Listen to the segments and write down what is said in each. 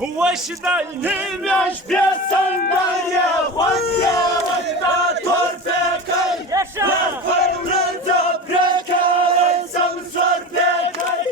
وشدنیم یاش بیاسندالیه خوندیه وقتا ترفکای فرورنزا برکای سمسور بکای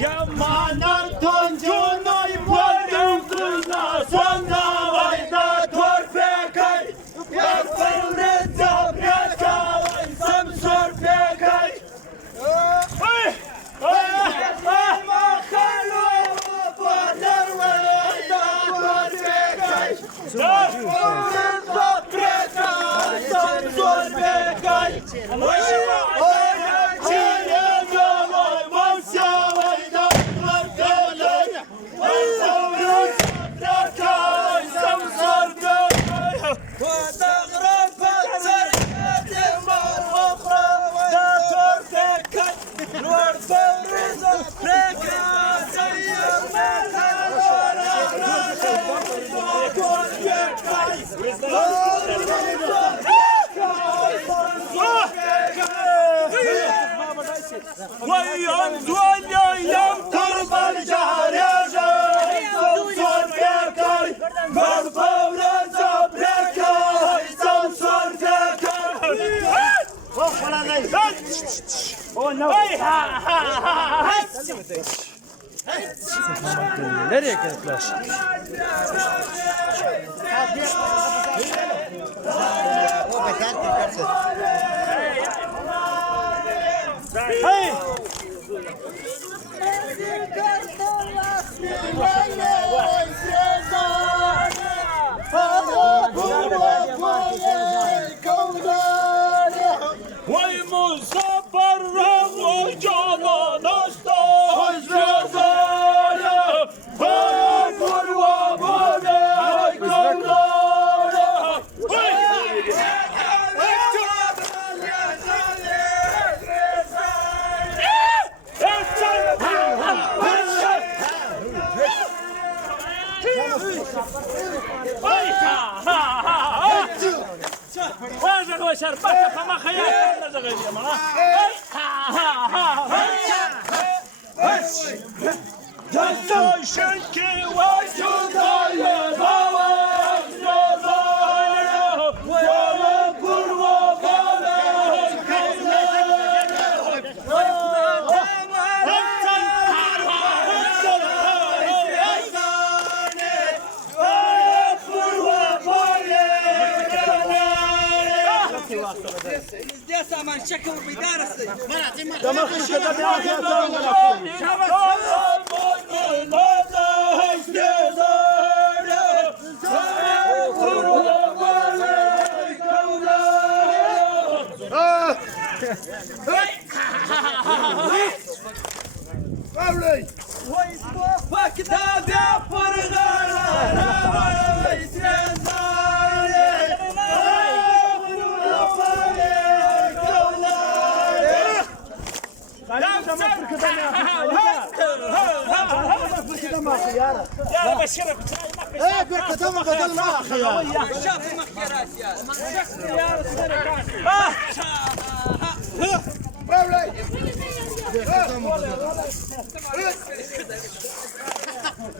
Yamanan toncunoy vardım kızla sonda vayda torpekay Yaparım zaprekay samsor pekay Mahalu padar vayda torpekay Yaparım zaprekay samsor pekay ويوم زوليا يوم تربى الجهرجة صور بيكاي مرفورة زبركاي صور بيكاي Nereye geldiler? O bekar tekersiz. Hey! Vay Muzaffar Rambo Canan Asta Hazretleri Vay Kurva Vay Kavlara واجه وشر بك فما خيال نزغ اليوم ها شنكي وجوداي ضواف نظايا ولا قروا قبل يا سامان شكل بدارسي تمام كده يا بشرك ايه بركتهم بدل ما خيال. شاف المخيرات يا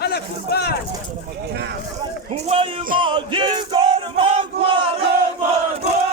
هلا كوبان هو الماضي دار مقوى مقوى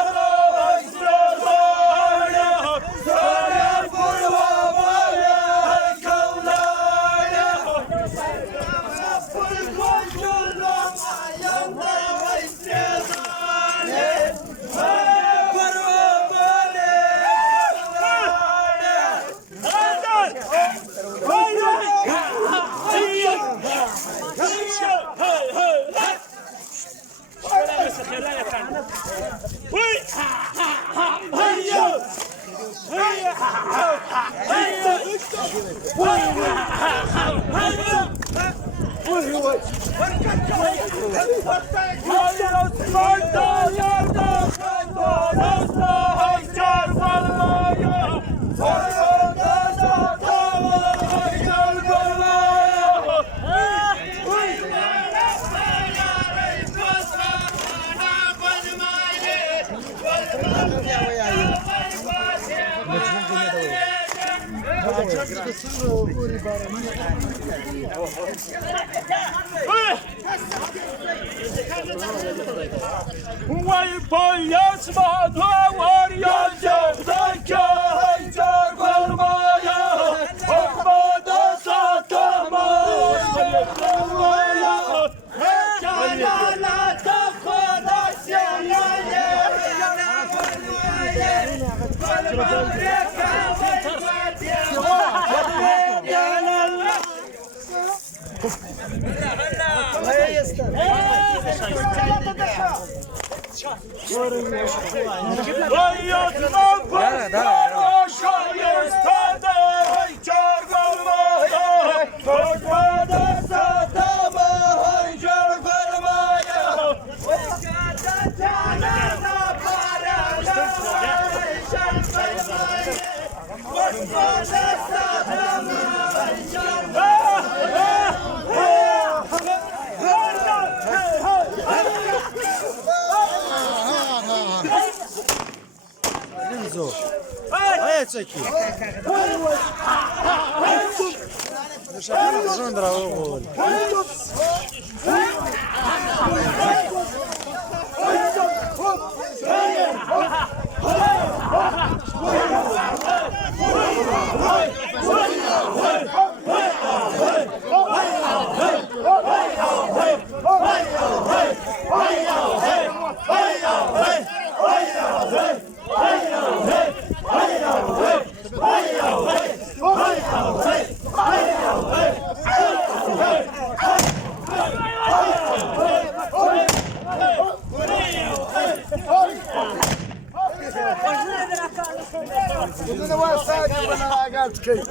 وای پایش ما دواریا جفت که هیچر برمایا حکم دست تمام برمایا جلالت خدا سیانه Ej, czeki. Żądra, بدون واسطة أنا قاعد كي.